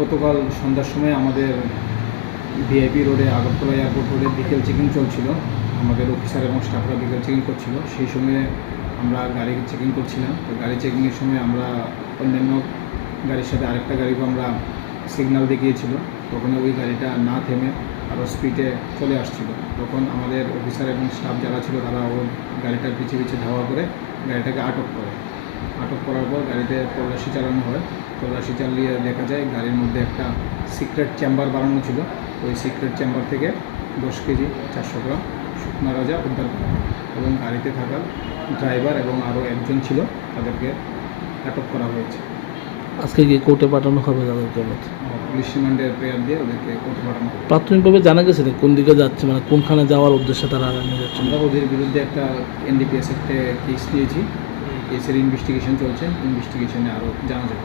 গতকাল সন্ধ্যার সময় আমাদের ভিআইপি রোডে আগরতলা এয়ারপোর্ট রোডে বিকেল চেকিং চলছিল। আমাদের অফিসার এবং স্টাফরা বিকেল চেকিং করছিল। সেই সময়ে আমরা গাড়ি চেকিং করছিলাম। তো গাড়ি চেকিংয়ের সময় আমরা অন্যান্য গাড়ির সাথে আরেকটা গাড়িকে আমরা সিগন্যাল দেখিয়েছিল। তখন ওই গাড়িটা না থেমে আরও স্পিডে চলে আসছিল। তখন আমাদের অফিসার এবং স্টাফ যারা ছিল তারা ওই গাড়িটার পিছিয়ে পিছিয়ে ধাওয়া করে গাড়িটাকে আটক করে। আটক করার পর গাড়িতে তল্লাশি চালানো হয়। তল্লাশি চালিয়ে দেখা যায় গাড়ির মধ্যে একটা সিক্রেট চেম্বার বানানো ছিল। ওই সিক্রেট চেম্বার থেকে 10 কেজি 400 গ্রাম শুকনো গাঁজা উদ্ধার করা হয় এবং গাড়িতে থাকা ড্রাইভার এবং আরও একজন ছিল তাদেরকে আটক করা হয়েছে। আজকে গিয়ে কোর্টে পাঠানো হবে তাদেরকে? পুলিশ রিমান্ডের প্রেয়ার দিয়ে ওদেরকে কোর্টে পাঠানো হবে। প্রাথমিকভাবে জানা গেছে যে কোন দিকে যাচ্ছে, মানে কোনখানে যাওয়ার উদ্দেশ্যে তারা নিয়ে যাচ্ছে? আমরা ওদের বিরুদ্ধে একটা NDPS একটা কেস নিয়েছি। কেসের ইনভেস্টিগেশন চলছে। ইনভেস্টিগেশনে আরও জানা যাবে।